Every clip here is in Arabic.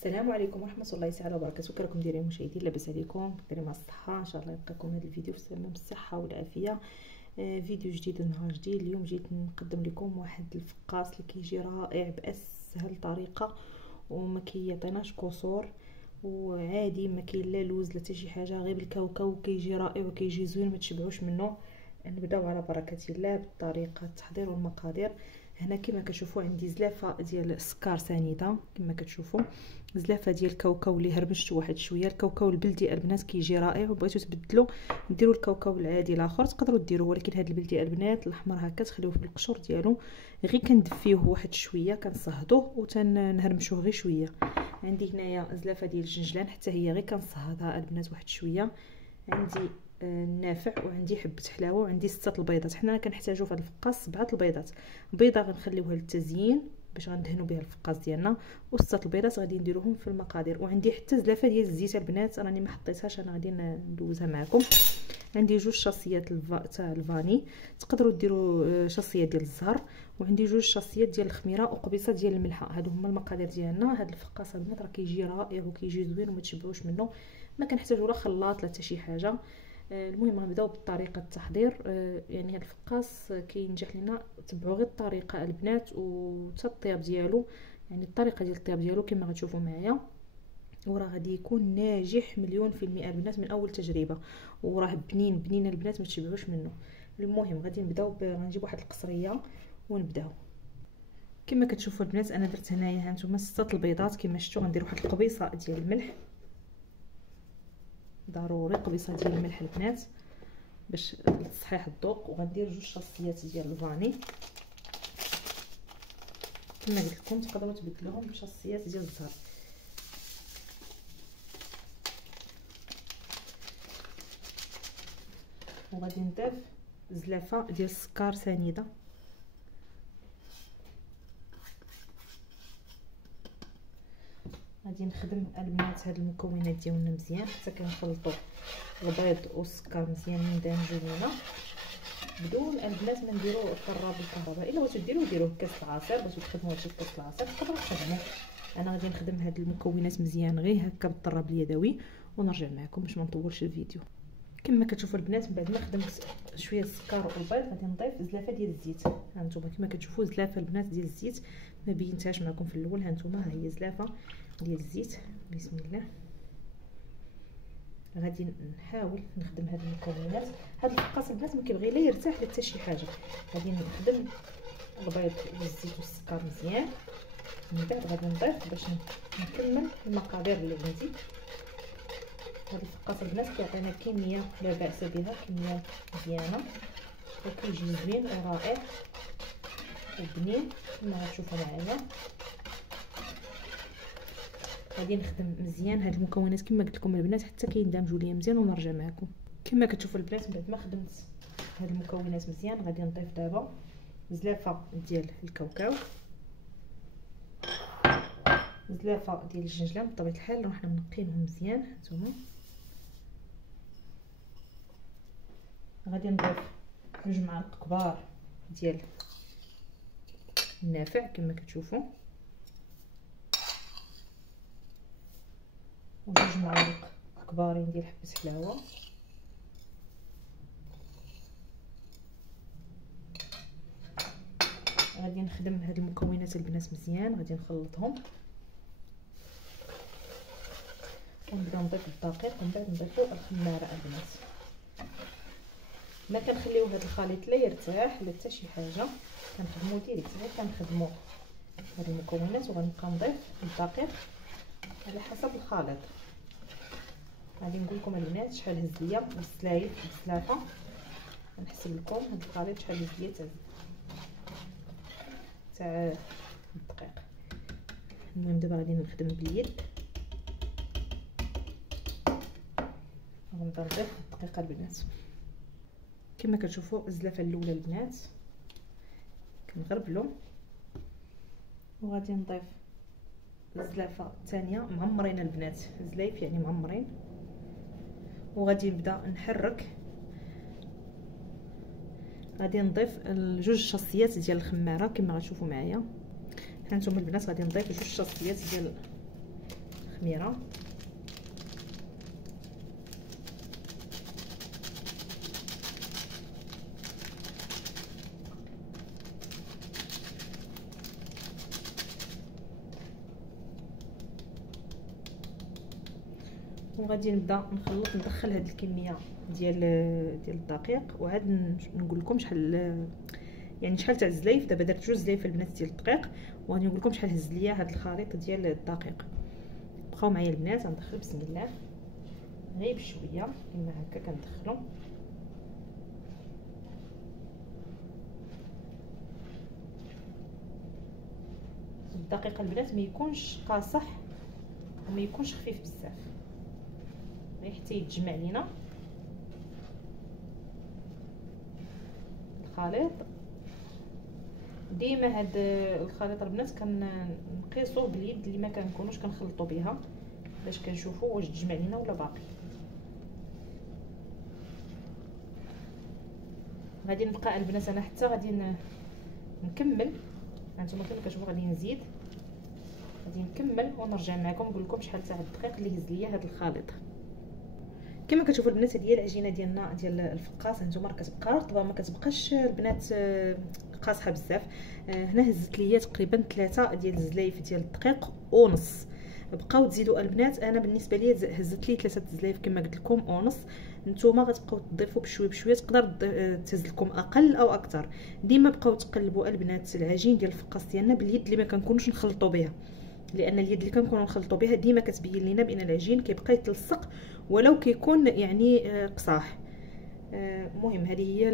السلام عليكم ورحمه الله تعالى وبركاته. كراكم دايرين مشاهدين؟ لاباس عليكم؟ دايرين مع الصحه؟ ان شاء الله يبقيكم هذا الفيديو في تمام الصحه والعافيه. فيديو جديد ونهار جديد. اليوم جيت نقدم لكم واحد الفقاص اللي كيجي رائع باسهل طريقه وما كيعطيناش كسور وعادي، ما كاين لا لوز لا حتى شي حاجه، غير بالكاوكاو. كيجي رائع وكيجي زوين، ما تشبعوش منه. نبداو على بركه الله بالطريقه التحضير والمقادير. هنا كما كتشوفوا عندي زلافه ديال السكر سنيده، كما كتشوفوا زلافه ديال الكاوكاو اللي هرمشت واحد شويه. الكاوكاو البلدي البنات كيجي رائع، وبغيتو تبدلوا ديروا الكاوكاو العادي الاخر تقدروا ديروه، ولكن هذا البلدي البنات الاحمر هكا تخليوه في القشور ديالو، غير كندفيوه واحد شويه كنصهدوه وتنهرمشوه غير شويه. عندي هنايا زلافه ديال الجنجلان حتى هي غير كنصهدها البنات واحد شويه. عندي النافع وعندي حبه حلاوه وعندي 6 البيضات. حنا كنحتاجو في هذا الفقاص 7 البيضات. بيضه غنخليوها للتزيين باش غندهنوا بها الفقاص ديالنا، و6 البيضات غادي نديروهم في المقادير. وعندي حتى زلافه ديال الزيت البنات، راني ما حطيتهاش، انا غادي ندوزها معكم. عندي 2 شاصيات تاع الفاني، تقدروا ديروا شاصيه ديال الزهر، وعندي 2 شاصيات ديال الخميره وقبيصه ديال الملحه. هادو هما المقادير ديالنا. هاد الفقاص البنات راه كيجي رائع وكيجي زوين وما تشبعوش منه، ما كنحتاجوا لا خلاط لا حتى شي حاجه. المهم نبداو بطريقه التحضير. يعني هذا الفقاص كينجح لنا، تبعوا غير الطريقه البنات وحتى الطياب ديالو، يعني الطريقه ديال الطياب ديالو كما غتشوفوا معايا، وراه غادي يكون ناجح 100% البنات من اول تجربه، وراه بنين البنات ما تشبعوش منه. المهم غادي نبداو غنجيب واحد القصريه ونبداو. كما كتشوفوا البنات انا درت هنايا هانتوما 6 البيضات كما شفتوا. غندير واحد القبيصه ديال الملح، ضروري قبيصه ديال الملح البنات باش تصحيح الذوق. وغندير 2 شاصيات ديال الفاني، كما قلت لكم تقدروا تبدلوهم بشاصيات ديال الزهر. وغادي نضيف زلافه ديال السكر سنيده، غادي نخدم البنات هاد المكونات ديالنا مزيان حتى كنخلطوا البيض والسكر مزيان ندمجوا لينا بدون البنات ما نديروا الطراب بالكهرباء. الا بغيتو ديروه كاس العصير، بغيتو تخدموه هادشي كاس العصير تقدروا تخدموه. انا غادي نخدم هاد المكونات مزيان غير هكا بالطراب اليدوي ونرجع معكم باش ما نطولش الفيديو. كما كتشوفوا البنات من بعد ما خدمت شويه السكر والبيض غادي نضيف زلافه ديال الزيت. ها نتوما كما كتشوفوا زلافه البنات ديال الزيت، ما بينتهاش معكم في الاول. ها نتوما ها هي زلافه ديال الزيت. بسم الله. غادي نحاول نخدم هاد المكونات. هاد الفقاص البنات ما كيبغي لا يرتاح لا حتى شي حاجه. غادي نخدم البيض والزيت والسكر مزيان، من بعد غادي نضيف باش نكمل المقادير اللي عندي. هاد الفقاص البنات كيعطينا كميه لا باس بها، كميه مزيانه وكيجي زوين ورائع وبنين كما غتشوفوا معايا. غادي نخدم مزيان هاد المكونات كما قلت لكم البنات حتى كيندمجوا ليا مزيان ونرجع معكم. كما كتشوفوا البنات من بعد ما خدمت هاد المكونات مزيان غادي نضيف دابا زلافه ديال الكاوكاو، زلافه ديال الجنجلان بطبيعه الحال راه حنا منقينهم مزيان. هانتوما غادي نضيف 2 معالق كبار ديال النافع كما كتشوفوا، و2 معالق كبارين ديال حبه حلاوه، غادي نخدم هاد المكونات البنات مزيان. غادي نخلطهم ونبدا نضيف الدقيق ومن بعد نضيفوا الخماره البنات. ما كنخليو هاد الخليط لا يرتاح لا حتى شي حاجه، كنخدمو ديريكت غير كنخدمو هاد المكونات وغنبقى نضيف الدقيق على حسب الخليط. غادي نقول لكم البنات شحال هز ليا السلايف الزلافه، غنحسب لكم هاد الخليط شحال هز ليا تاع الدقيق. المهم دابا غادي نخدم باليد، غنبدا نضيف الدقيق البنات. كما كتشوفوا الزلافه الاولى البنات كنغربلو، وغادي نضيف الزلافه الثانيه معمرين البنات، زلايف يعني معمرين، وغادي نبدا نحرك. غادي نضيف 2 شاصيات ديال الخماره كما غتشوفوا معايا. هانتوما البنات غادي نضيف 2 شاصيات ديال الخميره. وغادي نبدا نخلط، ندخل هاد الكميه ديال الدقيق، وعاد نقول لكم شحال يعني شحال تاع الزلايف. دابا درت 2 زلايف البنات ديال الدقيق، وغادي نقول لكم شحال هز ليا هاد الخليط ديال الدقيق. بقاو معايا البنات. غندخل بسم الله غير بشويه كما هكا كندخلو. الدقيق البنات ما يكونش قاصح وما يكونش خفيف بزاف، غير حتى يتجمع لينا الخليط. ديما هاد الخليط البنات كنقيسوه باليد اللي ما كنكونوش كنخلطوا بها باش كنشوفوا واش تجمع لينا ولا باقي. غادي نبقى البنات انا حتى غادي نكمل. هانتوما كما كتشوفوا غادي نزيد، غادي نكمل ونرجع معكم نقول لكم شحال تاع الدقيق اللي هز ليا هاد الخليط. كما كتشوفوا البنات هذه هي العجينه ديالنا ديال الفقاص. هانتوما راه كتبقى رطبه، ما كتبقاش البنات قاصحه بزاف. هنا هزت ليا تقريبا 3 ديال الزلايف ديال الدقيق ونص. بقاو تزيدوا البنات، انا بالنسبه لي هزت لي 3 زلايف كما قلت لكم ونص. نتوما غتبقاو تضيفوا بشويه بشويه، تقدر تهز لكم اقل او اكثر. ديما بقاو تقلبوا البنات العجين ديال الفقاص ديالنا باليد اللي ما كنكونوش نخلطوا بها، لان اليد اللي كنكونوا نخلطوا بها ديما كتبين لينا بان العجين كيبقى يتلصق ولو كيكون يعني قصاح. المهم هذه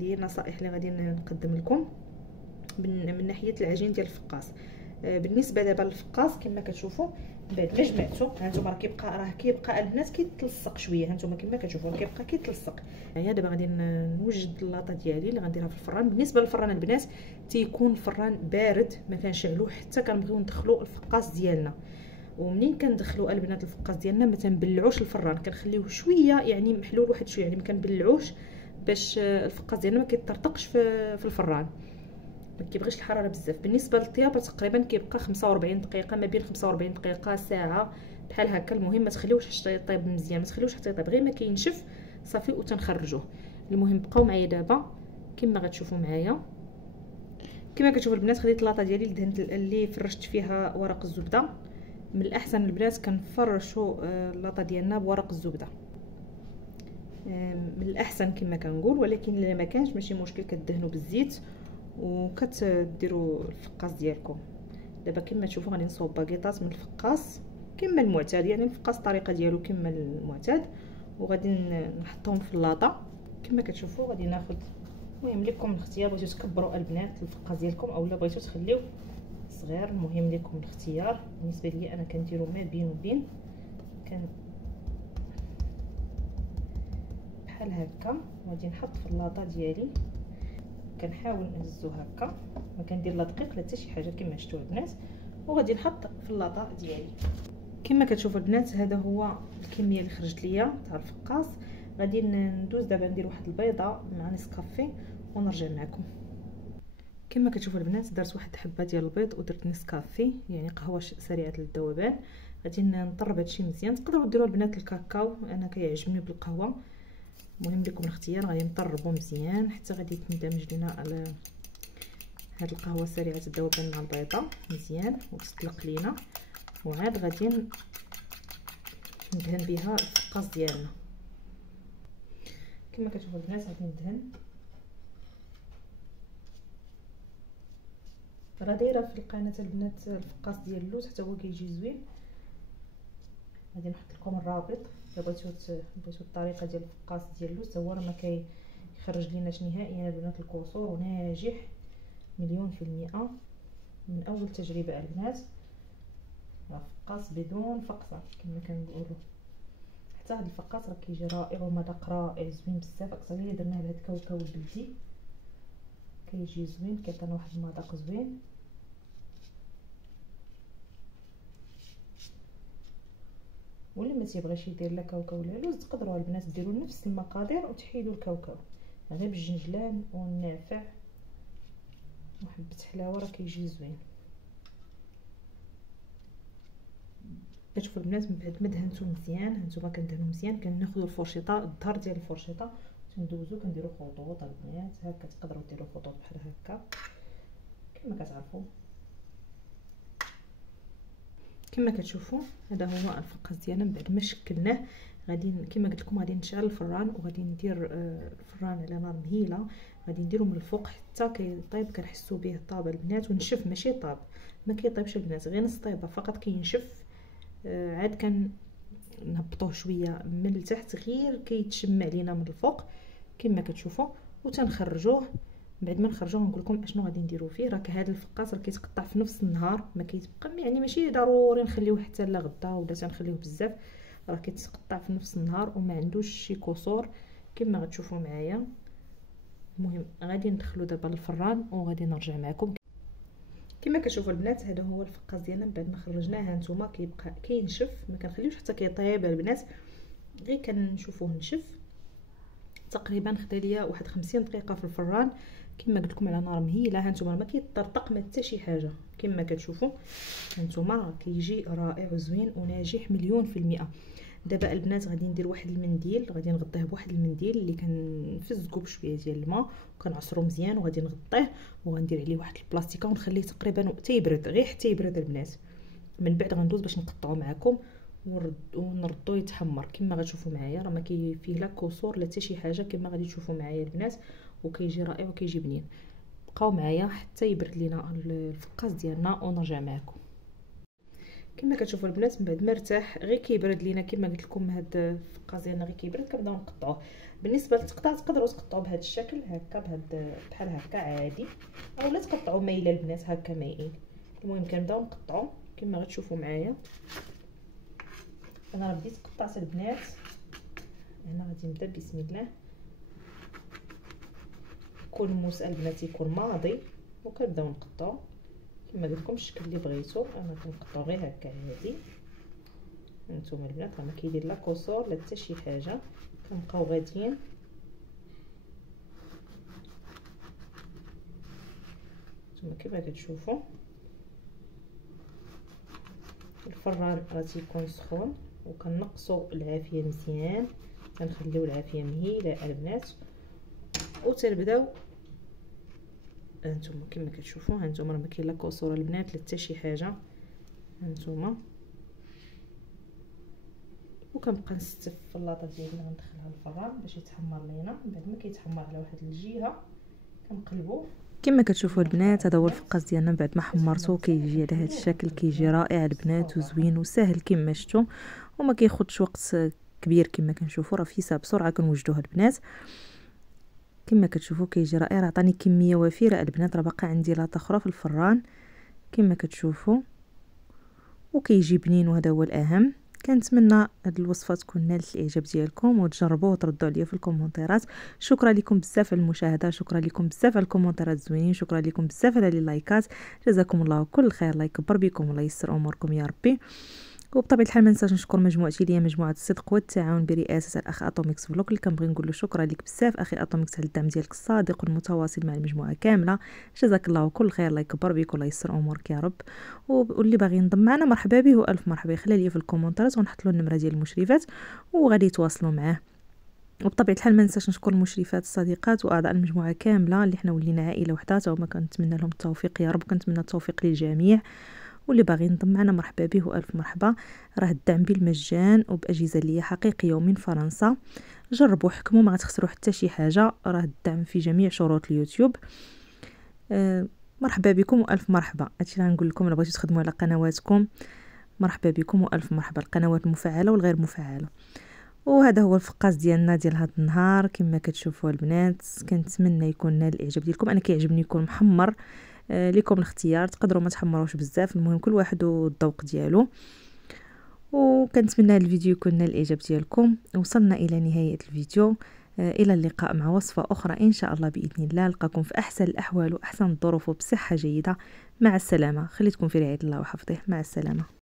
هي النصائح اللي غادي نقدم لكم من ناحيه العجين ديال الفقاص. بالنسبه دابا للفقاص كما كتشوفوا بعد ما جمعته هانتوما راه كيبقى البنات كيتلصق شويه. هانتوما كما كتشوفوا كيبقى كيتلصق. هيا دابا غادي نوجد اللاطه ديالي اللي غنديرها في الفران. بالنسبه للفران البنات تيكون الفران بارد، ما كنشعلوه حتى كنبغيو ندخلوا الفقاص ديالنا. ومنين كندخلوا البنات الفقاص ديالنا ما تنبلعوش الفران، كنخليوه شويه يعني محلول واحد شويه، يعني ما كنبلعوش باش الفقاص ديالنا ما كيطرطقش في الفران، ما كيبغيش الحراره بزاف. بالنسبه للطياب تقريبا كيبقى 45 دقيقه، ما بين 45 دقيقه ساعه بحال هكا. المهم ما تخليوش حتى يطيب مزيان، ما تخليوش حتى يطيب غير ما كينشف صافي وتنخرجوه. المهم بقاو معايا دابا كما غتشوفوا معايا. كما كتشوفوا البنات خديت اللاطه ديالي اللي فرشت فيها ورق الزبده. من الاحسن البنات كنفرشوا اللاطه ديالنا بورق الزبده، من الاحسن كما كنقول. ولكن الا ما كانش ماشي مشكل، كدهنوا بالزيت وكتديروا الفقاص ديالكم. دابا كما تشوفوا غادي نصوب باكيطات من الفقاص كما المعتاد، يعني الفقاص الطريقه ديالو كما المعتاد، وغادي نحطهم في اللاطه كما كتشوفوا. غادي ناخذ، المهم لكم الاختيار، بغيتو تكبروا البنات الفقاص ديالكم اولا بغيتو تخليوه صغير، المهم لكم الاختيار. بالنسبه لي انا كنديرو ما بين وبين، بحال هكا. غادي نحط في اللاطه ديالي، كنحاول نهزو هكا، ما كندير لا دقيق لا حتى شي حاجه كما شفتوا البنات. وغادي نحط في اللاطه ديالي كما كتشوفوا البنات. هذا هو الكميه اللي خرجت ليا تاع الفقاص. غادي ندوز دابا ندير واحد البيضه مع نسكافيه ونرجع معكم. كما كتشوفوا البنات درت واحد حبه ديال البيض ودرت نسكافيه يعني قهوه سريعه الذوبان. غادي نطرب هادشي مزيان. تقدروا ديروا البنات الكاكاو، انا كيعجبني بالقهوه. المهم لكم الاختيار. غادي نطربوا مزيان حتى غادي تندمج لنا على هاد القهوه سريعه الذوبان مع البيضه مزيان وتطلق لينا. وعاد غادي ندهن بها الفقاص ديالنا كما كتشوفوا البنات. غادي ندهن، راه دايره في القناه البنات الفقاص ديال اللوز حتى هو كيجي زوين. غادي نحط لكم الرابط الا بغيتو الطريقه ديال الفقاص ديال اللوز، هو راه ما كيخرج ليناش نهائيا البنات الكسور، وناجح 100% من اول تجربه البنات. راه فقاص بدون فقصه كما كنقولوا. حتى هذا الفقاص راه كيجي رائع ومذاق رائع زوين بزاف. اكثر اللي درناه بهذا الكاوكاو البلدي كيجي زوين، كيعطينا واحد المذاق زوين. واللي ما تيبغيش يدير لا كاوكاو ولا لوز تقدروا البنات ديروا نفس المقادير وتحيدوا الكاوكاو، غير بالجنجلان والنافع وحبه حلاوه راه كيجي زوين. كتشوفوا البنات من بعد ما دهنتو مزيان، هانتوما كندهنو مزيان، كناخذوا الفرشيطه، الظهر ديال الفرشيطه كندوزو كنديروا خطوط البنات هكا، تقدروا ديروا خطوط بحال هكا كما كتعرفوا. كما كتشوفوا هذا هو الفقاس ديالنا. من بعد ما شكلناه غادي كما قلت لكم غادي نشعل الفران، وغادي ندير الفران على نار مهيله، غادي نديرو من الفوق حتى كيطيب، كنحسوا به طاب البنات، ونشف ماشي طاب، ما كيطيبش البنات غير نص طيبه فقط كينشف. عاد نهبطوه شويه من التحت غير كيتشمع لينا من الفوق كما كتشوفوا، وتنخرجوه. بعد ما نخرجوه نقول لكم اشنو غادي نديرو فيه. راه هذا الفقاس راه كيتقطع في نفس النهار، ما كيتبقى يعني ماشي ضروري نخليوه حتى لغدا ولا تنخليوه بزاف، راه كيتقطع في نفس النهار وما عندوش شي كسور كما غتشوفوا معايا. المهم غادي ندخلو دابا للفران وغادي نرجع معكم. كما كتشوفوا البنات هذا هو الفقاس ديالنا. بعد ما خرجناه هانتوما كيبقى كينشف، ما كنخليوش حتى كيطيب البنات، غير كنشوفوه نشف تقريبا. خدا ليا واحد 50 دقيقه في الفران كما قلت لكم على نار مهيله. هانتوما ما كيطرطق ما حتى شي حاجه كما كتشوفوا. هانتوما راه كيجي رائع وزوين وناجح 100%. دابا البنات غادي ندير واحد المنديل، غادي نغطيه بواحد المنديل اللي كنفزقو بشويه ديال الماء وكنعصرو مزيان، وغادي نغطيه وغندير عليه واحد البلاستيكه ونخليه تقريبا حتى يبرد، غير حتى يبرد البنات. من بعد غندوز باش نقطعو معكم ونردو يتحمر كما غتشوفوا معايا. راه ما فيه لا كسور لا حتى شي حاجه كما غادي تشوفوا معايا البنات، وكيجي رائع وكيجي بنين. بقاو معايا حتى يبرد لينا الفقاس ديالنا ونرجع معكم. كما كتشوفوا البنات من بعد ما ارتاح غير كيبرد لينا كما قلت لكم، هذا الفقاس ديالنا غير كيبرد كنبداو نقطعوه. بالنسبه للتقطاع تقدروا تقطعوا بهذا الشكل هكا، بحال هكا عادي، اولا تقطعوا مايله البنات هكا مايلين. المهم كنبداو نقطعوا كما غتشوفوا معايا. انا بديت قطعت البنات، هنا غادي نبدا بسم الله. كل موس البنات يكون ماضي وكنبداو نقطعوا كما قلت لكم الشكل اللي بغيتو. انا كنقطعو غير هكا عادي. هانتوما البنات راه ما كيدير لا كسور لا حتى شي حاجه، كنبقاو غاديين. نتوما كما كتشوفوا الفران راه تيكون سخون، وكنقصوا العافيه مزيان، كنخليو العافيه مهيله البنات وتنبداو. هانتوما كما كتشوفوا هانتوما راه ما كاين لا كسور البنات لا حتى شي حاجه. هانتوما وكنبقى نستف في اللاطه ديالي غندخلها للفران باش يتحمر لينا. من بعد ما كيتحمر على واحد الجهه كنقلبوه كما كتشوفوا البنات. هذا هو الفقاس ديالنا بعد ما حمرتو كيجي على هذا الشكل، كيجي رائع البنات وزوين وسهل كما شفتوا، وما كياخذش وقت كبير كما كنشوفوا. راه فيسا بسرعه كنوجدوه البنات كما كتشوفوا كيجي رائع. راه عطاني كميه وفيره البنات، راه باقا عندي لاطه اخرى في الفران كما كتشوفوا، وكيجي بنين وهذا هو الاهم. كنتمنى هاد الوصفه تكون نالت الاعجاب ديالكم وتجربوه وتردوا عليا في الكومونتيرات. شكرا لكم بزاف على المشاهده، شكرا لكم بزاف على الكومونتيرات الزوينين، شكرا لكم بزاف على اللايكات. جزاكم الله كل خير، الله يكبر بكم والله يسر اموركم يا ربي. وبطبيعه الحال ما ننساش نشكر مجموعتي اللي هي مجموعه الصدق والتعاون برئاسه الاخ اتوميكس فلوك، اللي كنبغي نقول له شكرا لك بزاف اخي اتوميكس على الدعم ديالك الصادق والمتواصل مع المجموعه كامله. جزاك الله كل خير، الله يكبر بك والله يسر امورك يا رب. واللي باغي ينضم معنا مرحبا به والف مرحبا، يخلي لي في الكومونتيرات ونحط له النمره ديال المشرفات وغادي يتواصلوا معاه. وبطبيعه الحال ما ننساش نشكر المشرفات الصديقات واعضاء المجموعه كامله اللي حنا ولينا عائله وحده، وما كنتمنى لهم التوفيق يا رب، كنتمنى التوفيق للجميع. واللي باغي ينضم معنا مرحبا به والف مرحبا. راه الدعم بالمجان وباجهزه اللي هي حقيقيه ومن فرنسا. جربوا حكموا ما غتخسروا حتى شي حاجه، راه الدعم في جميع شروط اليوتيوب. مرحبا بكم والف مرحبا. هادشي اللي غنقول لكم، الا بغيتوا تخدموا على قنواتكم مرحبا بكم والف مرحبا، القنوات المفعله والغير مفعله. وهذا هو الفقاس ديالنا ديال هذا النهار كما كتشوفوا البنات. كنتمنى يكون نال الاعجاب ديالكم. انا كيعجبني يكون محمر، لكم الاختيار، تقدروا ما تحمروش بزاف، المهم كل واحد والذوق ديالو. وكنتمنى هذا الفيديو يكون نال الاعجاب ديالكم. وصلنا الى نهايه الفيديو، الى اللقاء مع وصفه اخرى ان شاء الله باذن الله. نلقاكم في احسن الاحوال واحسن الظروف وبصحه جيده. مع السلامه، خليتكم في رعايه الله وحفظه. مع السلامه.